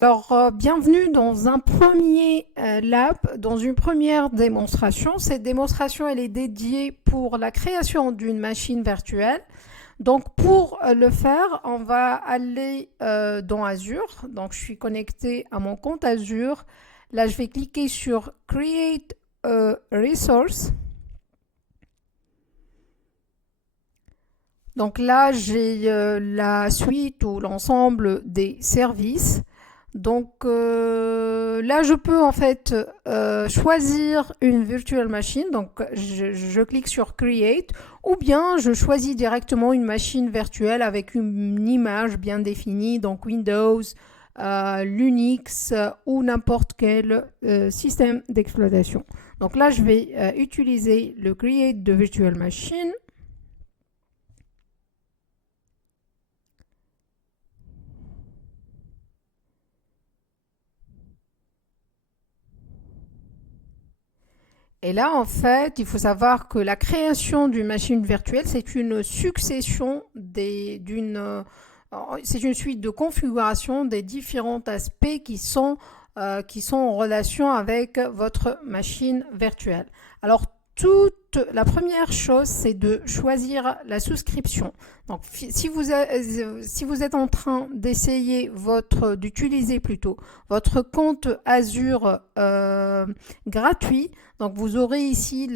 Bienvenue dans un premier lab, dans une première démonstration. Cette démonstration, elle est dédiée pour la création d'une machine virtuelle. Donc, pour le faire, on va aller dans Azure. Donc, je suis connecté à mon compte Azure. Là, je vais cliquer sur Create a Resource. Donc là, j'ai la suite ou l'ensemble des services. Donc là, je peux en fait choisir une virtual machine. Donc je clique sur Create ou bien je choisis directement une machine virtuelle avec une image bien définie, donc Windows, Linux ou n'importe quel système d'exploitation. Donc là, je vais utiliser le Create de Virtual Machine. Et là, en fait, il faut savoir que la création d'une machine virtuelle, c'est une succession c'est une suite de configuration des différents aspects qui sont en relation avec votre machine virtuelle. Alors, la première chose, c'est de choisir la souscription. Donc, si vous êtes en train d'utiliser plutôt votre compte Azure gratuit, donc vous aurez ici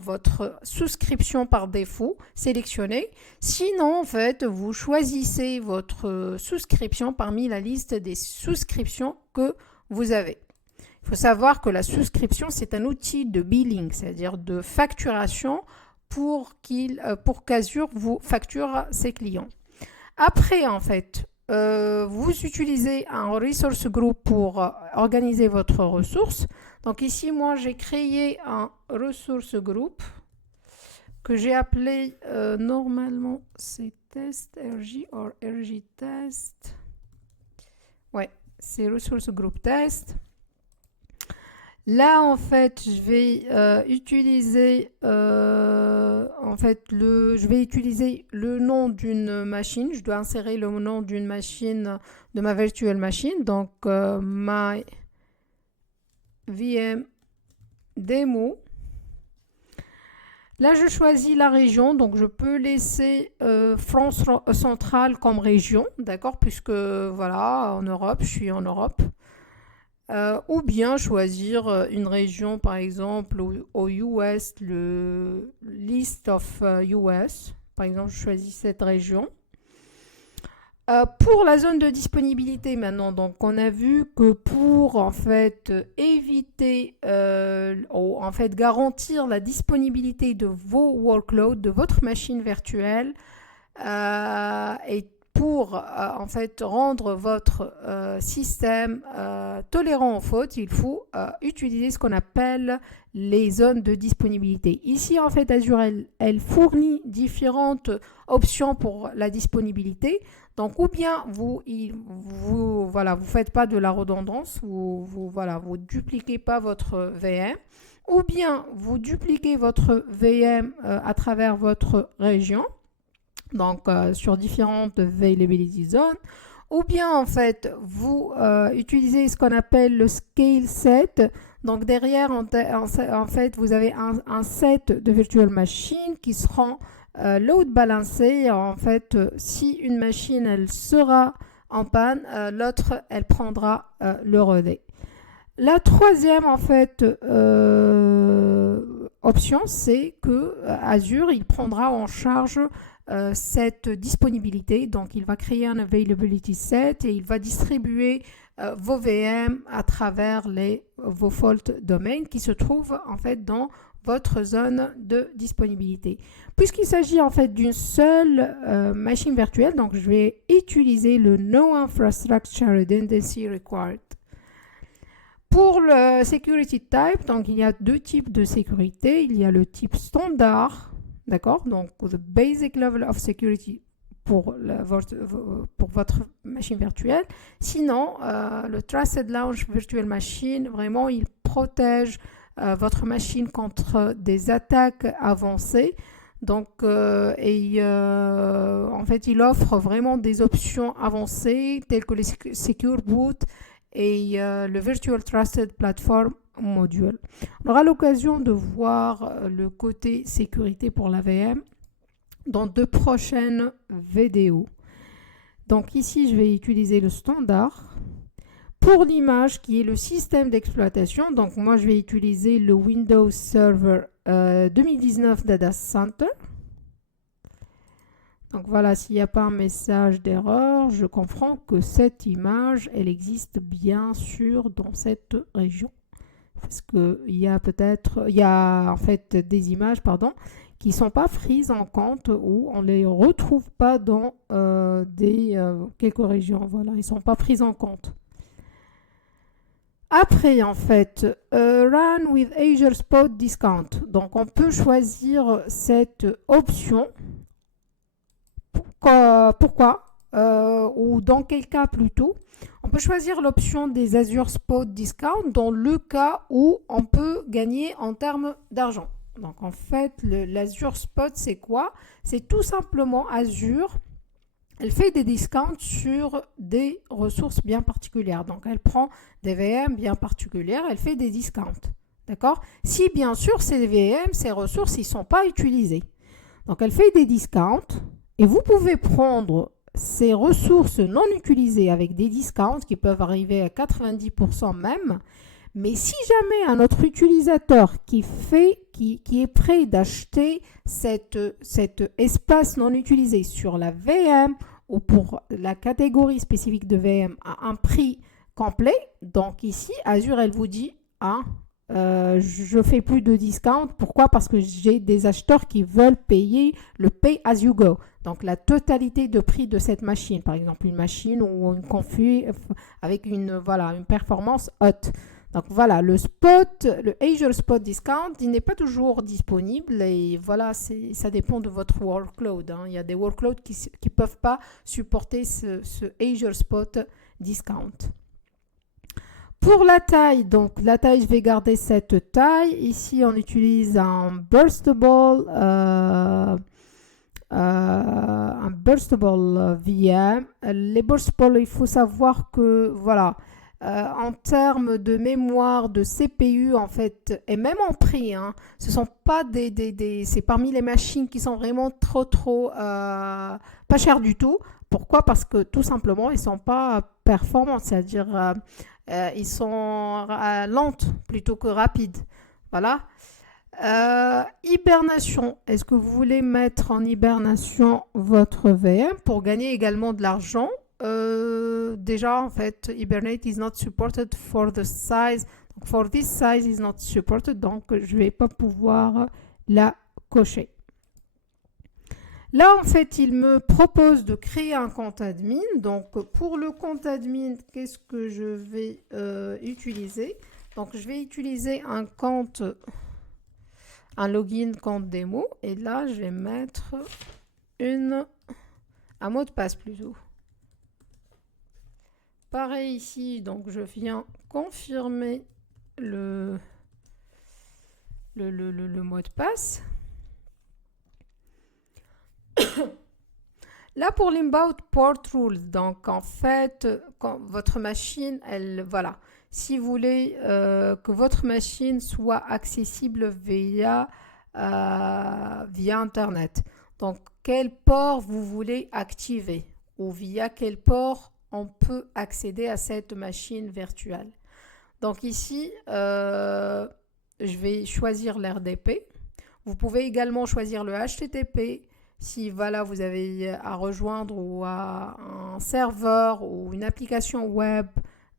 votre souscription par défaut sélectionnée. Sinon, en fait, vous choisissez votre souscription parmi la liste des souscriptions que vous avez. Il faut savoir que la souscription, c'est un outil de billing, c'est-à-dire de facturation pour qu'Azure vous facture ses clients. Après, en fait, vous utilisez un resource group pour organiser votre ressource. Donc ici, moi, j'ai créé un resource group que j'ai appelé normalement c'est test RJ ou RJ test. Ouais, c'est resource group test. Là, en fait, je vais utiliser le nom d'une machine. Je dois insérer le nom d'une machine, de ma virtual machine. Donc, my VM demo. Là, je choisis la région. Donc, je peux laisser France centrale comme région, d'accord, puisque voilà, en Europe, je suis en Europe. Ou bien choisir une région, par exemple, au US, le list of US. Par exemple, je choisis cette région. Pour la zone de disponibilité maintenant, donc on a vu que pour en fait éviter ou en fait garantir la disponibilité de vos workloads, de votre machine virtuelle et pour en fait rendre votre système tolérant aux fautes, il faut utiliser ce qu'on appelle les zones de disponibilité. Ici, en fait, Azure, elle fournit différentes options pour la disponibilité. Donc, ou bien vous faites pas de la redondance, vous dupliquez pas votre VM, ou bien vous dupliquez votre VM à travers votre région, donc sur différentes availability zones, ou bien en fait vous utilisez ce qu'on appelle le scale set. Donc derrière en fait vous avez un set de virtual machines qui seront load balancés. En fait si une machine elle sera en panne, l'autre elle prendra le relais. La troisième en fait option, c'est que Azure il prendra en charge cette disponibilité. Donc, il va créer un availability set et il va distribuer vos VM à travers vos fault domains qui se trouvent en fait dans votre zone de disponibilité. Puisqu'il s'agit en fait d'une seule machine virtuelle, donc je vais utiliser le No Infrastructure Redundancy Required. Pour le security type, donc il y a deux types de sécurité. Il y a le type standard, d'accord, donc the basic level of security pour votre machine virtuelle. Sinon, le Trusted Launch Virtual Machine, vraiment, il protège votre machine contre des attaques avancées. Donc, en fait, il offre vraiment des options avancées telles que les Secure Boot et le Virtual Trusted Platform Module. On aura l'occasion de voir le côté sécurité pour la VM dans de prochaines vidéos. Donc ici, je vais utiliser le standard. Pour l'image qui est le système d'exploitation, donc moi je vais utiliser le Windows Server 2019 Data Center. Donc voilà, s'il n'y a pas un message d'erreur, je comprends que cette image, elle existe bien sûr dans cette région. Parce qu'il y a en fait des images, pardon, qui ne sont pas prises en compte ou on ne les retrouve pas dans quelques régions. Voilà, ils ne sont pas pris en compte. Après, en fait, Run with Azure Spot Discount. Donc, on peut choisir cette option. Pourquoi ou dans quel cas plutôt? On peut choisir l'option des Azure Spot Discount dans le cas où on peut gagner en termes d'argent. Donc, en fait, l'Azure Spot, c'est quoi? C'est tout simplement Azure. Elle fait des discounts sur des ressources bien particulières. Donc, elle prend des VM bien particulières, elle fait des discounts. D'accord? Si, bien sûr, ces VM, ces ressources, ils ne sont pas utilisées. Donc, elle fait des discounts et vous pouvez prendre ces ressources non utilisées avec des discounts qui peuvent arriver à 90% même. Mais si jamais un autre utilisateur qui est prêt d'acheter cet espace non utilisé sur la VM ou pour la catégorie spécifique de VM à un prix complet, donc ici, Azure, elle vous dit, je fais plus de discount. Pourquoi? Parce que j'ai des acheteurs qui veulent payer le pay as you go. Donc, la totalité de prix de cette machine, par exemple, une machine ou une config avec une performance haute. Donc voilà, le Azure Spot Discount, il n'est pas toujours disponible et voilà, ça dépend de votre workload. Il y a des workloads qui ne peuvent pas supporter ce Azure Spot Discount. Pour la taille, donc la taille, je vais garder cette taille. Ici, on utilise un burstable VM. Les burstables, il faut savoir que voilà. En termes de mémoire, de CPU, en fait, et même en prix, ce sont pas c'est parmi les machines qui sont vraiment trop, pas chères du tout. Pourquoi? Parce que tout simplement, ils sont pas performants, c'est-à-dire ils sont lentes plutôt que rapides. Voilà. Hibernation. Est-ce que vous voulez mettre en hibernation votre VM pour gagner également de l'argent? Déjà, en fait, Hibernate is not supported for the size. Donc, for this size is not supported. Donc, je ne vais pas pouvoir la cocher. Là, en fait, il me propose de créer un compte admin. Donc, pour le compte admin, qu'est-ce que je vais utiliser? Donc, je vais utiliser un login compte démo. Et là, je vais mettre un mot de passe plutôt. Pareil ici, donc je viens confirmer le mot de passe. Là pour l'inbound port rules, donc en fait, quand votre machine, voilà, si vous voulez que votre machine soit accessible via Internet, donc quel port vous voulez activer ou via quel port on peut accéder à cette machine virtuelle. Donc ici, je vais choisir l'RDP. Vous pouvez également choisir le HTTP si voilà, vous avez à rejoindre ou à un serveur ou une application web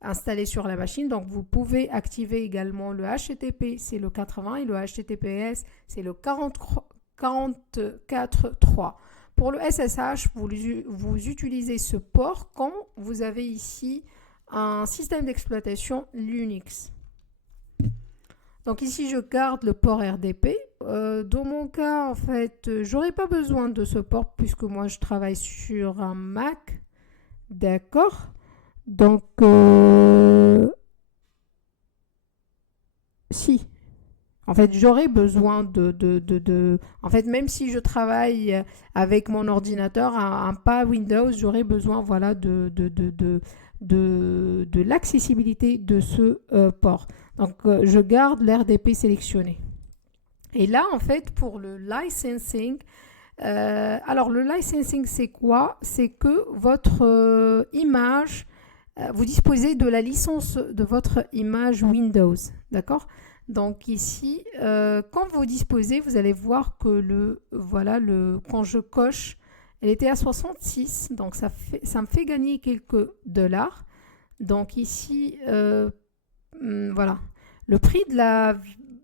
installée sur la machine. Donc vous pouvez activer également le HTTP, c'est le 80 et le HTTPS, c'est le 44.3. Pour le SSH, vous utilisez ce port quand vous avez ici un système d'exploitation Linux. Donc ici, je garde le port RDP. Dans mon cas, en fait, j'aurais pas besoin de ce port puisque moi, je travaille sur un Mac. D'accord. Donc, si. En fait, j'aurais besoin en fait, même si je travaille avec mon ordinateur, pas Windows, j'aurais besoin, voilà, de l'accessibilité de ce port. Donc, je garde l'RDP sélectionné. Et là, en fait, pour le licensing, alors le licensing, c'est quoi? C'est que votre image, vous disposez de la licence de votre image Windows, d'accord? Donc ici, quand vous disposez, vous allez voir que voilà, quand je coche, elle était à 66, donc ça me fait gagner quelques dollars. Donc ici, voilà, le prix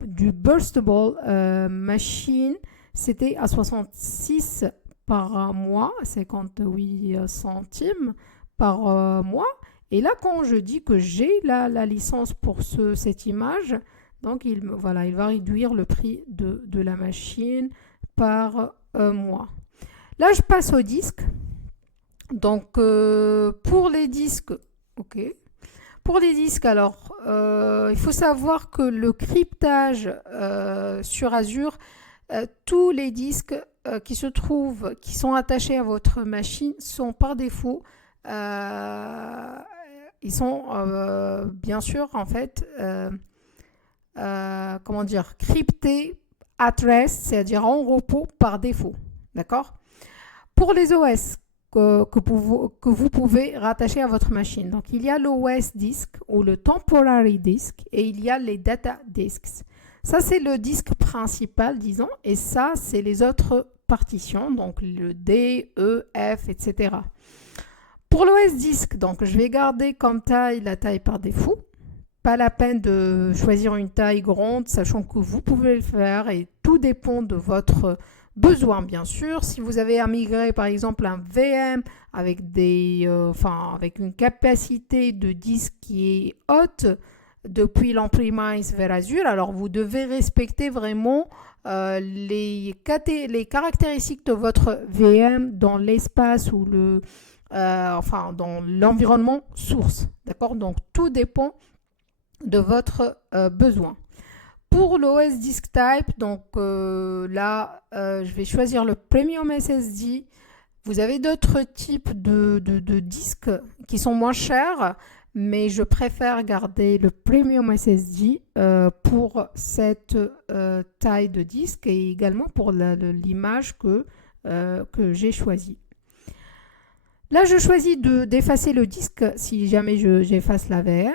du Burstable Machine, c'était à 66 par mois, 58 centimes par mois. Et là, quand je dis que j'ai la licence pour cette image, donc voilà, il va réduire le prix de la machine par mois. Là, je passe au disque. Donc, pour les disques, ok. Pour les disques, alors, il faut savoir que le cryptage sur Azure, tous les disques qui sont attachés à votre machine sont par défaut, ils sont bien sûr en fait, comment dire, cryptés at rest, c'est-à-dire en repos par défaut, d'accord? Pour les OS que vous pouvez rattacher à votre machine, donc il y a l'OS disk ou le temporary disk et il y a les data disks. Ça, c'est le disque principal, disons, et ça, c'est les autres partitions, donc le D, E, F, etc. Pour l'OS disk, donc je vais garder comme taille la taille par défaut. Pas la peine de choisir une taille grande, sachant que vous pouvez le faire et tout dépend de votre besoin, bien sûr. Si vous avez à migrer, par exemple, un VM avec, avec une capacité de disque qui est haute depuis l'on-premise vers Azure, alors vous devez respecter vraiment les caractéristiques de votre VM dans l'espace ou dans l'environnement source. D'accord? Donc, tout dépend de votre besoin. Pour l'OS Disk Type, donc là, je vais choisir le Premium SSD. Vous avez d'autres types de disques qui sont moins chers, mais je préfère garder le Premium SSD pour cette taille de disque et également pour l'image que j'ai choisie. Là, je choisis d'effacer le disque si jamais j'efface la VM.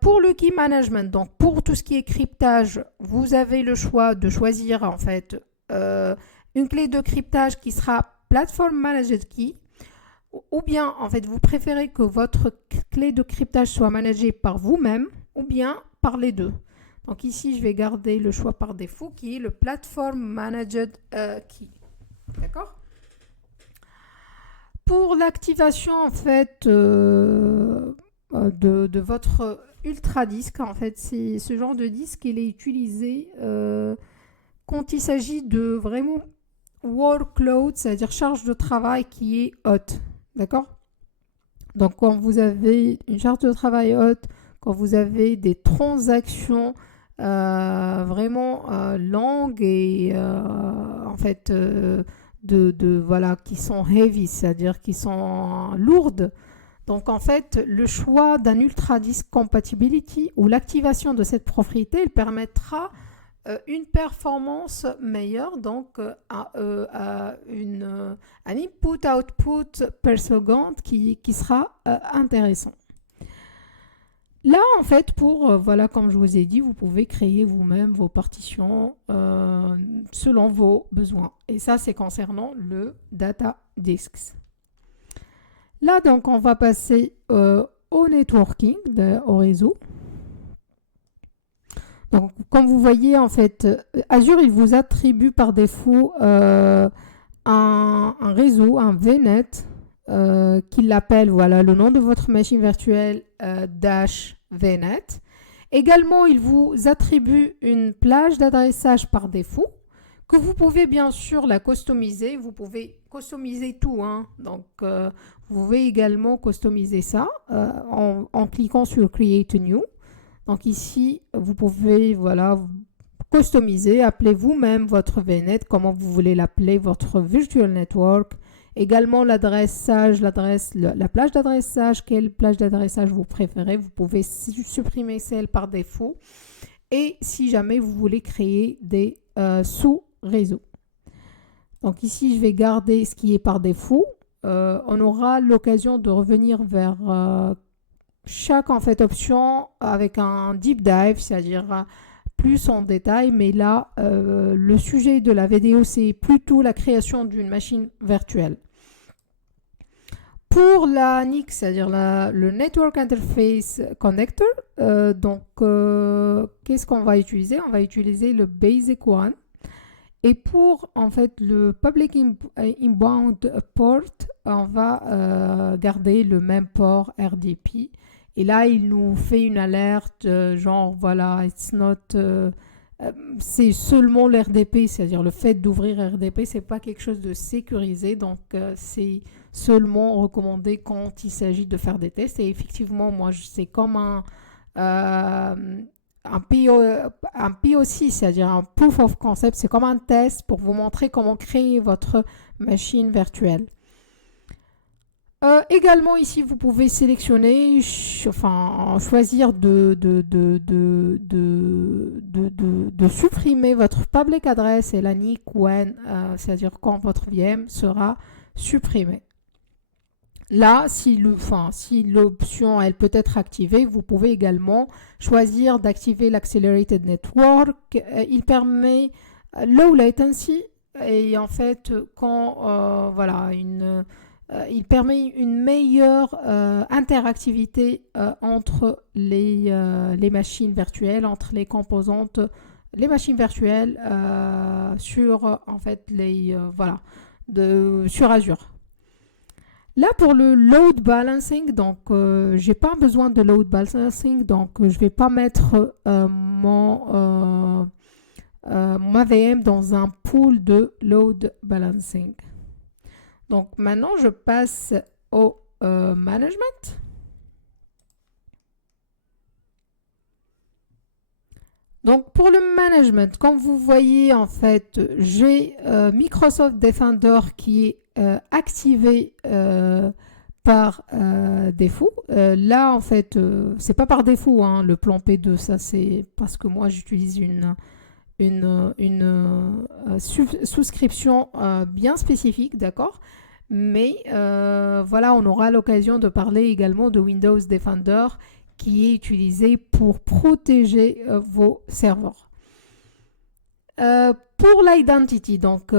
Pour le key management, donc pour tout ce qui est cryptage, vous avez le choix de choisir en fait une clé de cryptage qui sera Platform Managed Key, ou bien en fait vous préférez que votre clé de cryptage soit managée par vous-même ou bien par les deux. Donc ici je vais garder le choix par défaut qui est le Platform Managed Key. D'accord? Pour l'activation en fait de votre ultra disque, en fait c'est ce genre de disque, il est utilisé quand il s'agit de vraiment workload, c'est-à-dire charge de travail qui est haute, d'accord? Donc quand vous avez une charge de travail haute, quand vous avez des transactions vraiment longues et en fait voilà, qui sont heavy, c'est-à-dire qui sont lourdes. Donc en fait, le choix d'un Ultra Disk Compatibility ou l'activation de cette propriété, elle permettra une performance meilleure, donc un input-output per seconde qui sera intéressant. Là, en fait, voilà, comme je vous ai dit, vous pouvez créer vous-même vos partitions selon vos besoins. Et ça, c'est concernant le data disks. Là, donc, on va passer au networking, au réseau. Donc, comme vous voyez, en fait, Azure, il vous attribue par défaut un réseau, un VNet, qu'il appelle, voilà, le nom de votre machine virtuelle -VNet. Également, il vous attribue une plage d'adressage par défaut, que vous pouvez bien sûr la customiser. Vous pouvez customiser tout, hein. Donc, vous pouvez également customiser ça en cliquant sur Create New. Donc ici, vous pouvez voilà, customiser, appelez vous-même votre VNet, comment vous voulez l'appeler, votre Virtual Network. Également l'adressage, la plage d'adressage, quelle plage d'adressage vous préférez. Vous pouvez supprimer celle par défaut. Et si jamais vous voulez créer des sous-réseaux. Donc ici, je vais garder ce qui est par défaut. On aura l'occasion de revenir vers chaque en fait option avec un deep dive, c'est-à-dire plus en détail. Mais là, le sujet de la vidéo, c'est plutôt la création d'une machine virtuelle. Pour la NIC, c'est-à-dire le Network Interface Connector, qu'est-ce qu'on va utiliser? On va utiliser le Basic One. Et pour en fait le Public Inbound Port, on va garder le même port RDP. Et là, il nous fait une alerte genre voilà, it's not... c'est seulement l'RDP, c'est-à-dire le fait d'ouvrir RDP, c'est pas quelque chose de sécurisé, donc c'est seulement recommandé quand il s'agit de faire des tests. Et effectivement, moi, c'est comme un POC, c'est-à-dire un Proof of Concept, c'est comme un test pour vous montrer comment créer votre machine virtuelle. Également ici, vous pouvez sélectionner, choisir de supprimer votre public address et la NIC when, c'est-à-dire quand votre VM sera supprimée. Là, si l'option elle peut être activée, vous pouvez également choisir d'activer l'Accelerated Network. Il permet low latency et en fait, quand il permet une meilleure interactivité entre les machines virtuelles, entre les composantes, les machines virtuelles sur en fait sur Azure. Là pour le load balancing, donc j'ai pas besoin de load balancing, donc je vais pas mettre ma VM dans un pool de load balancing. Donc maintenant, je passe au management. Donc pour le management, comme vous voyez, en fait, j'ai Microsoft Defender qui est activé par défaut. Là, en fait, c'est pas par défaut, hein, le plan P2, ça c'est parce que moi j'utilise une souscription bien spécifique, d'accord? Mais voilà, on aura l'occasion de parler également de Windows Defender qui est utilisé pour protéger vos serveurs. Pour l'identity, donc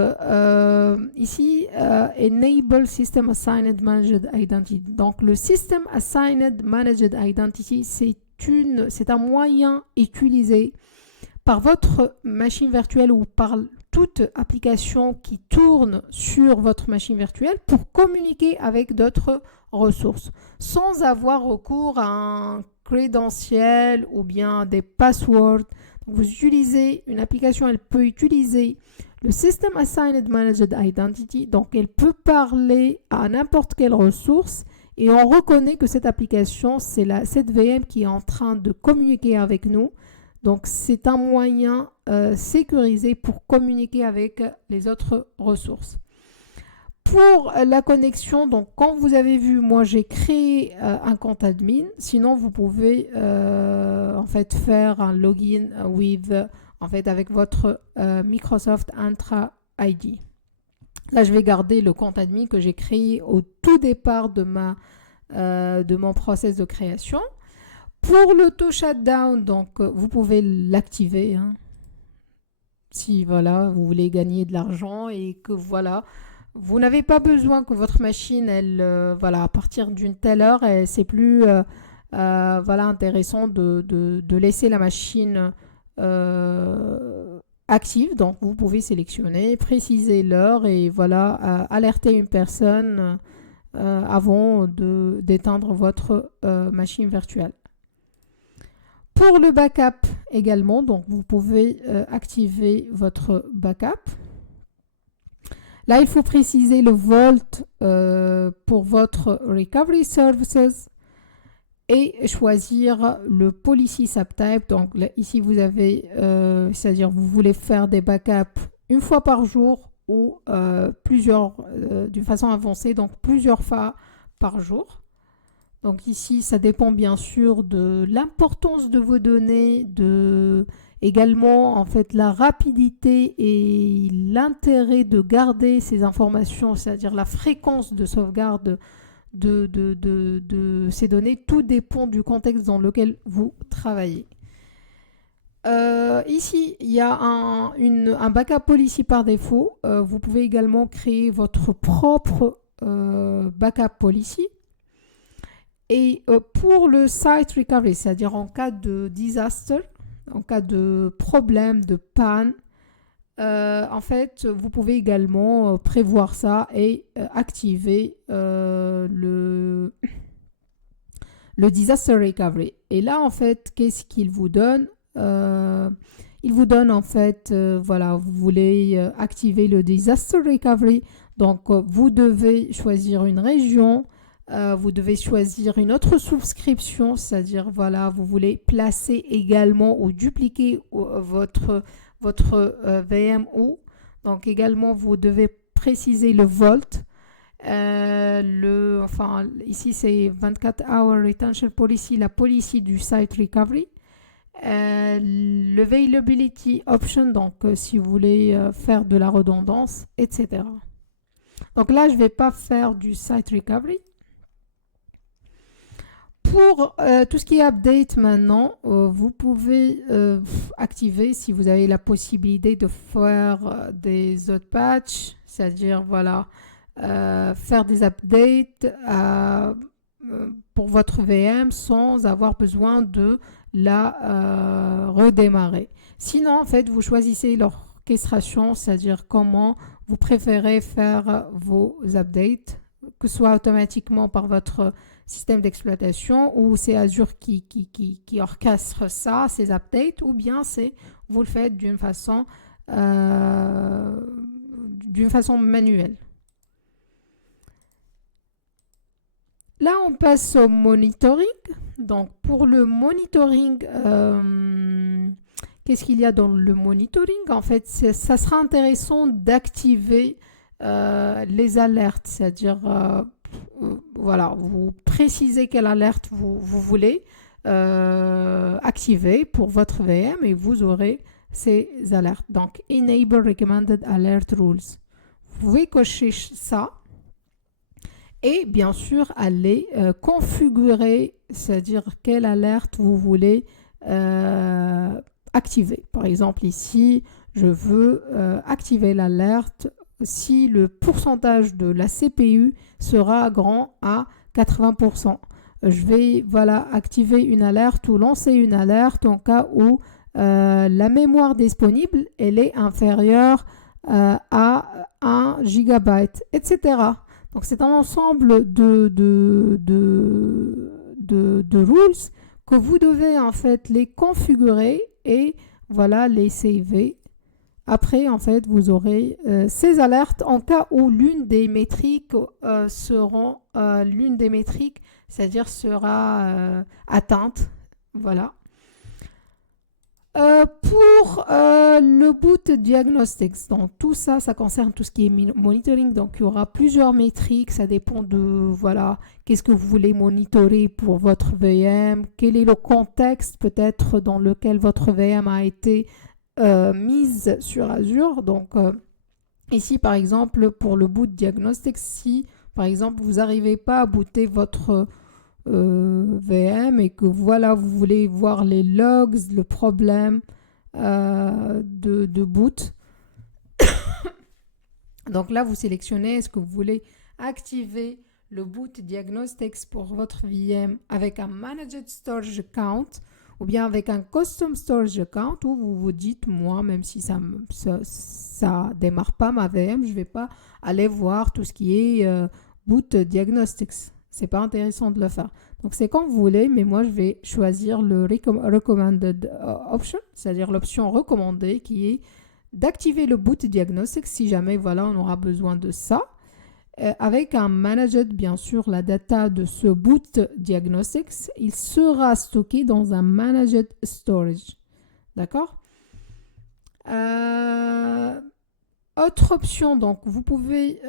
ici, Enable System Assigned Managed Identity. Donc le System Assigned Managed Identity, c'est un moyen utilisé par votre machine virtuelle ou par toute application qui tourne sur votre machine virtuelle pour communiquer avec d'autres ressources sans avoir recours à un credential ou bien des passwords. Donc, vous utilisez une application, elle peut utiliser le System Assigned Managed Identity, donc elle peut parler à n'importe quelle ressource et on reconnaît que cette application, c'est cette VM qui est en train de communiquer avec nous. Donc, c'est un moyen sécurisé pour communiquer avec les autres ressources. Pour la connexion, donc quand vous avez vu, moi j'ai créé un compte admin. Sinon, vous pouvez en fait faire un login avec votre Microsoft Entra ID. Là, je vais garder le compte admin que j'ai créé au tout départ de mon process de création. Pour l'auto shutdown, donc vous pouvez l'activer hein, si voilà, vous voulez gagner de l'argent et que voilà, vous n'avez pas besoin que votre machine, elle, à partir d'une telle heure, c'est plus intéressant de laisser la machine active. Donc vous pouvez sélectionner, préciser l'heure et voilà, alerter une personne avant d'éteindre votre machine virtuelle. Pour le backup également, donc vous pouvez activer votre backup. Là, il faut préciser le Vault pour votre Recovery Services. et choisir le policy subtype. Donc là, ici, vous avez, c'est-à-dire vous voulez faire des backups une fois par jour ou d'une façon avancée, donc plusieurs fois par jour. Donc ici, ça dépend bien sûr de l'importance de vos données, également en fait la rapidité et l'intérêt de garder ces informations, c'est-à-dire la fréquence de sauvegarde de ces données. Tout dépend du contexte dans lequel vous travaillez. Ici, il y a un backup policy par défaut. Vous pouvez également créer votre propre backup policy. Et pour le site recovery, c'est-à-dire en cas de disaster, en cas de problème, de panne, en fait, vous pouvez également prévoir ça et activer le disaster recovery. Et là, en fait, qu'est-ce qu'il vous donne? Il vous donne, en fait, voilà, vous voulez activer le disaster recovery. Donc, vous devez choisir une région. Vous devez choisir une autre souscription, c'est-à-dire, voilà, vous voulez placer également ou dupliquer votre VM où. Donc, également, vous devez préciser le volt. Ici, c'est 24 Hour Retention Policy, la policy du Site Recovery. L'Availability Option, donc si vous voulez faire de la redondance, etc. Donc là, je ne vais pas faire du Site Recovery. Pour tout ce qui est update maintenant, vous pouvez activer si vous avez la possibilité de faire des autres patchs, c'est-à-dire voilà, faire des updates pour votre VM sans avoir besoin de la redémarrer. Sinon, en fait, vous choisissez l'orchestration, c'est-à-dire comment vous préférez faire vos updates, que ce soit automatiquement par votre système d'exploitation ou c'est Azure qui orchestre ça, ces updates, ou bien vous le faites d'une façon manuelle. Là, on passe au monitoring. Donc, pour le monitoring, qu'est-ce qu'il y a dans le monitoring? En fait, ça sera intéressant d'activer les alertes, c'est-à-dire voilà, vous précisez quelle alerte vous voulez activer pour votre VM et vous aurez ces alertes. Donc, Enable Recommended Alert Rules. Vous pouvez cocher ça et bien sûr aller configurer, c'est-à-dire quelle alerte vous voulez activer. Par exemple, ici, je veux activer l'alerte si le pourcentage de la CPU sera grand à 80%. Je vais activer une alerte ou lancer une alerte en cas où la mémoire disponible elle est inférieure à 1 GB, etc. Donc c'est un ensemble de rules que vous devez en fait les configurer et voilà les saver. Après, en fait, vous aurez ces alertes en cas où l'une des métriques sera atteinte. Voilà. Pour le boot diagnostics, donc tout ça, ça concerne tout ce qui est monitoring. Donc, il y aura plusieurs métriques. Ça dépend de, voilà, qu'est-ce que vous voulez monitorer pour votre VM, quel est le contexte peut-être dans lequel votre VM a été mise sur Azure. Donc ici par exemple pour le boot diagnostic, si par exemple vous n'arrivez pas à booter votre VM et que voilà vous voulez voir les logs, le problème de boot, donc là vous sélectionnez est-ce que vous voulez activer le boot diagnostics pour votre VM avec un managed storage account ou bien avec un custom storage account où vous vous dites, moi, même si ça démarre pas ma VM, je vais pas aller voir tout ce qui est boot diagnostics. C'est pas intéressant de le faire. Donc c'est quand vous voulez, mais moi je vais choisir le recommended option, c'est-à-dire l'option recommandée qui est d'activer le boot diagnostics si jamais voilà on aura besoin de ça. avec un managed, bien sûr, la data de ce boot diagnostics, il sera stocké dans un managed storage. D'accord? Autre option, donc vous pouvez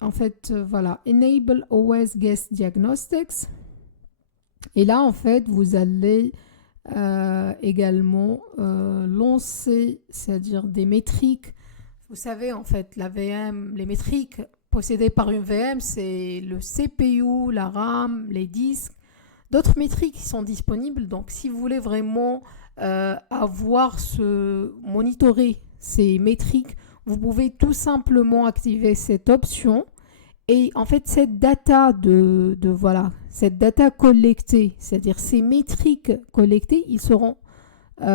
en fait, voilà, enable OS guest diagnostics. Et là, en fait, vous allez également lancer, c'est-à-dire des métriques. Vous savez, en fait, la VM, les métriques possédées par une VM, c'est le CPU, la RAM, les disques, d'autres métriques qui sont disponibles. Donc, si vous voulez vraiment monitorer ces métriques, vous pouvez tout simplement activer cette option. Et en fait, cette data voilà, cette data collectée, c'est-à-dire ces métriques collectées, ils seront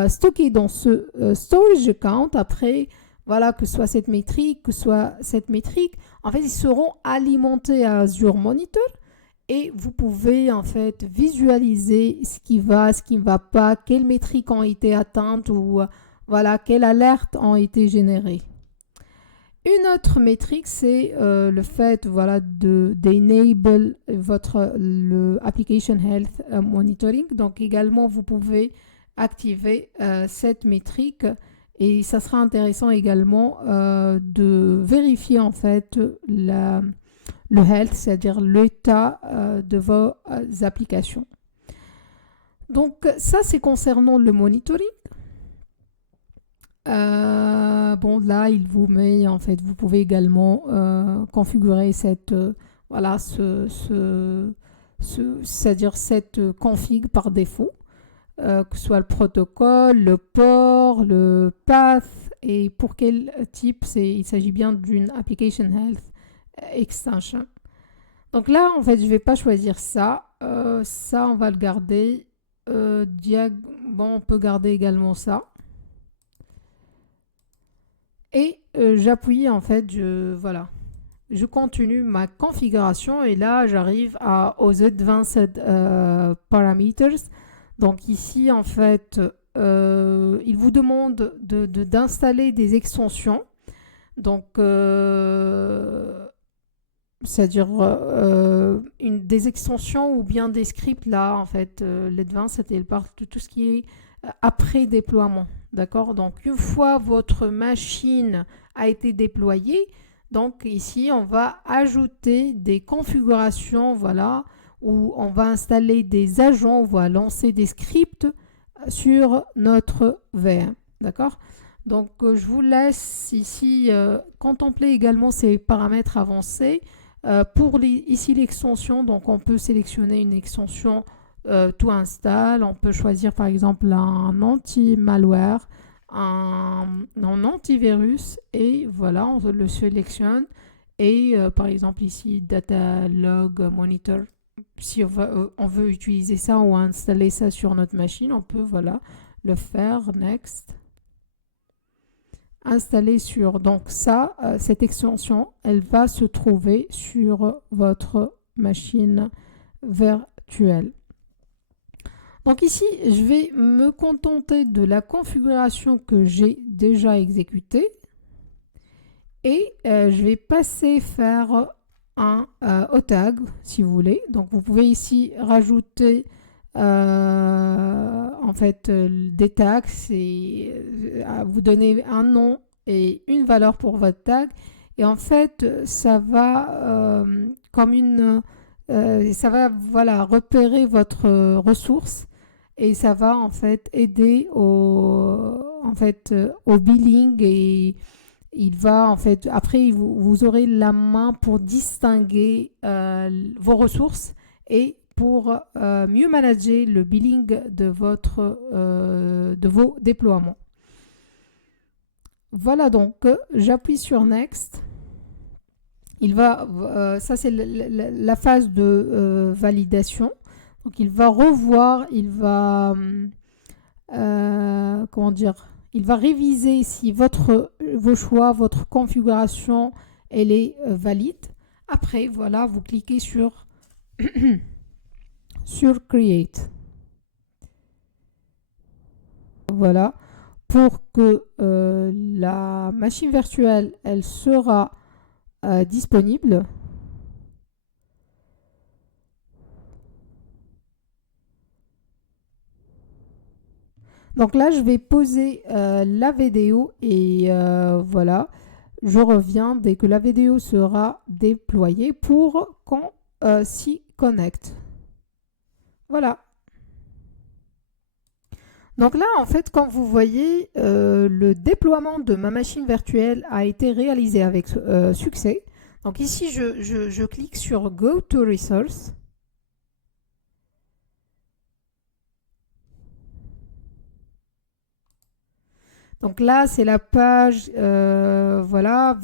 stockés dans ce storage account. Après, voilà, que ce soit cette métrique, en fait, ils seront alimentés à Azure Monitor et vous pouvez en fait visualiser ce qui va, ce qui ne va pas, quelles métriques ont été atteintes ou voilà, quelles alertes ont été générées. Une autre métrique, c'est le fait voilà, d'enable le Application Health Monitoring. Donc également, vous pouvez activer cette métrique et ça sera intéressant également de vérifier en fait le health, c'est-à-dire l'état de vos applications. Donc ça, c'est concernant le monitoring. Bon, là, il vous met, en fait, vous pouvez également configurer cette, voilà, c'est-à-dire cette config par défaut, que ce soit le protocole, le port, le path, et pour quel type, il s'agit bien d'une Application Health Extension. Donc là, en fait, je ne vais pas choisir ça. Ça, on va le garder. Bon, on peut garder également ça. Et j'appuie en fait, voilà, je continue ma configuration et là j'arrive aux Advanced Parameters. Donc ici en fait, il vous demande d'installer des extensions. Donc c'est-à-dire des extensions ou bien des scripts là en fait, l'Advanced elle parle de tout ce qui est après déploiement. D'accord? Donc, une fois votre machine a été déployée, donc ici, on va ajouter des configurations, voilà, où on va installer des agents, on va lancer des scripts sur notre VM. D'accord? Donc, je vous laisse ici contempler également ces paramètres avancés. Ici, l'extension, donc on peut sélectionner une extension tout install. On peut choisir par exemple un anti-malware, un antivirus et voilà, on le sélectionne et par exemple ici Data Log Monitor. Si on veut utiliser ça ou installer ça sur notre machine, on peut voilà le faire. Next. Installer sur donc ça, cette extension, elle va se trouver sur votre machine virtuelle. Donc ici, je vais me contenter de la configuration que j'ai déjà exécutée et je vais passer faire un OTag si vous voulez. Donc vous pouvez ici rajouter en fait des tags et vous donner un nom et une valeur pour votre tag et en fait ça va ça va voilà repérer votre ressource et ça va en fait aider au billing et il va en fait après vous aurez la main pour distinguer vos ressources et pour mieux manager le billing de vos déploiements. Voilà donc j'appuie sur Next. Il va ça c'est la phase de validation. Donc il va revoir, il va comment dire, il va réviser si vos choix, votre configuration, elle est valide. Après, voilà, vous cliquez sur sur Create. Voilà, pour que la machine virtuelle, elle sera disponible. Donc là, je vais poser la vidéo et voilà, je reviens dès que la vidéo sera déployée pour qu'on s'y connecte. Voilà. Donc là, en fait, comme vous voyez, le déploiement de ma machine virtuelle a été réalisé avec succès. Donc ici, je clique sur Go to Resource. Donc là, c'est la page voilà,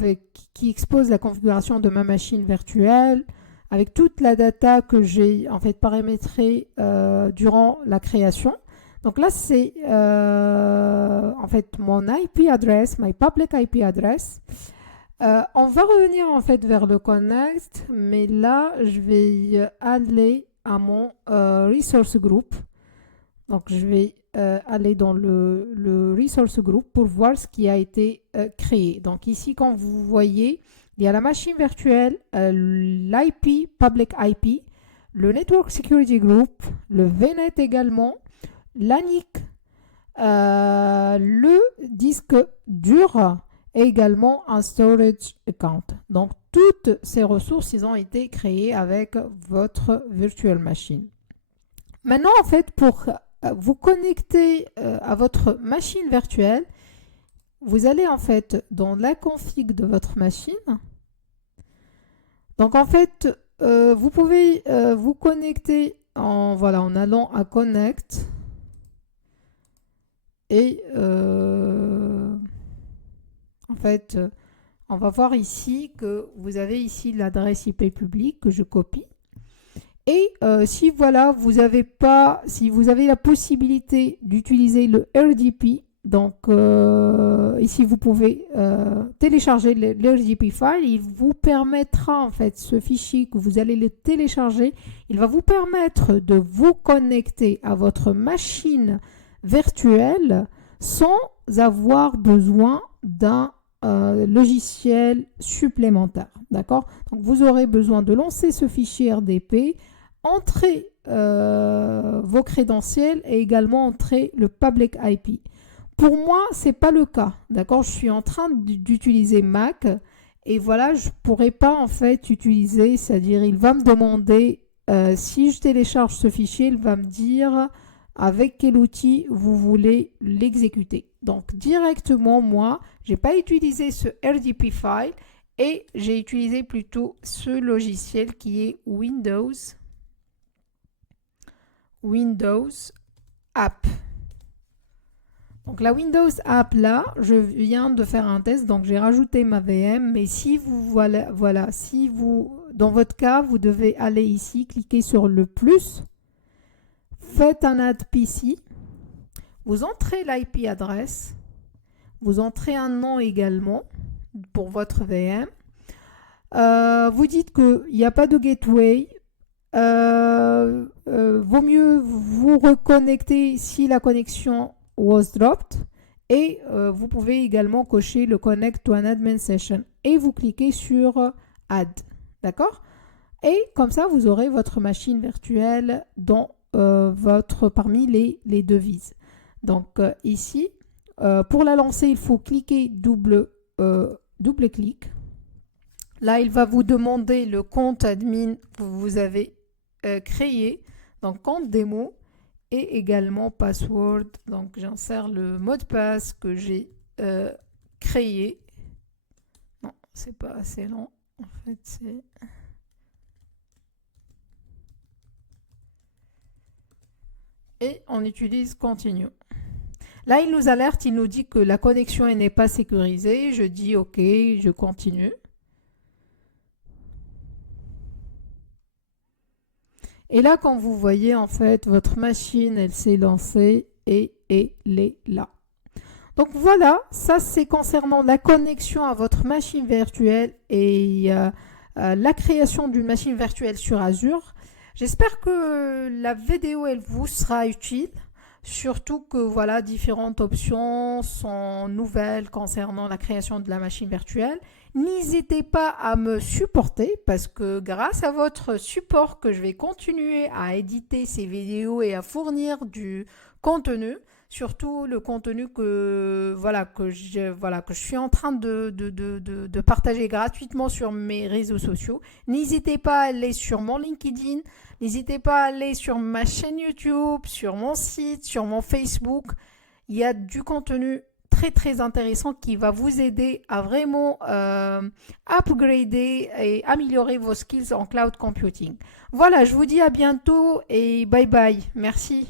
qui expose la configuration de ma machine virtuelle avec toute la data que j'ai en fait paramétrée durant la création. Donc là, c'est en fait mon IP address, my public IP address. On va revenir en fait vers le connect, mais là, je vais aller à mon resource group. Donc, je vais aller dans le resource group pour voir ce qui a été créé. Donc, ici, comme vous voyez, il y a la machine virtuelle, l'IP, public IP, le Network Security Group, le VNet également, l'ANIC, le disque dur et également un storage account. Donc, toutes ces ressources, ils ont été créées avec votre virtual machine. Maintenant, en fait, pour vous connecter à votre machine virtuelle, vous allez en fait dans la config de votre machine. Donc en fait, vous pouvez vous connecter en allant à Connect et en fait, on va voir ici que vous avez ici l'adresse IP publique que je copie. Et si voilà, si vous avez la possibilité d'utiliser le RDP, donc ici vous pouvez télécharger le RDP file, il vous permettra en fait ce fichier que vous allez le télécharger, il va vous permettre de vous connecter à votre machine virtuelle sans avoir besoin d'un logiciel supplémentaire. D'accord? Donc vous aurez besoin de lancer ce fichier RDP, entrer vos crédentiels et également entrer le public IP. Pour moi, ce n'est pas le cas. D'accord? Je suis en train d'utiliser Mac et voilà, je ne pourrais pas en fait utiliser, c'est-à-dire il va me demander si je télécharge ce fichier, il va me dire avec quel outil vous voulez l'exécuter. Donc directement, moi, je n'ai pas utilisé ce RDP file et j'ai utilisé plutôt ce logiciel qui est Windows App. Donc la Windows App là, je viens de faire un test, donc j'ai rajouté ma VM, mais si vous si vous, dans votre cas, vous devez aller ici, cliquer sur le plus, faites un add PC, vous entrez l'IP adresse, vous entrez un nom également pour votre VM. Vous dites qu'il n'y a pas de gateway. Vaut mieux vous reconnecter si la connexion was dropped. Et vous pouvez également cocher le connect to an admin session. Et vous cliquez sur add. D'accord? Et comme ça, vous aurez votre machine virtuelle dans parmi les devises. Donc ici, pour la lancer, il faut cliquer double clic. Là, il va vous demander le compte admin que vous avez créé, donc compte démo et également password. Donc j'insère le mot de passe que j'ai créé. Non, c'est pas assez long. En fait, c'est... Et on utilise continue. Là, il nous alerte, il nous dit que la connexion n'est pas sécurisée. Je dis OK, je continue. Et là, comme vous voyez, en fait, votre machine, elle s'est lancée et elle est là. Donc voilà, ça c'est concernant la connexion à votre machine virtuelle et la création d'une machine virtuelle sur Azure. J'espère que la vidéo, elle vous sera utile. Surtout que voilà, différentes options sont nouvelles concernant la création de la machine virtuelle. N'hésitez pas à me supporter parce que grâce à votre support que je vais continuer à éditer ces vidéos et à fournir du contenu, surtout le contenu que je suis en train de partager gratuitement sur mes réseaux sociaux. N'hésitez pas à aller sur mon LinkedIn, n'hésitez pas à aller sur ma chaîne YouTube, sur mon site, sur mon Facebook. Il y a du contenu très très intéressant qui va vous aider à vraiment upgrader et améliorer vos skills en cloud computing. Voilà, je vous dis à bientôt et bye bye. Merci.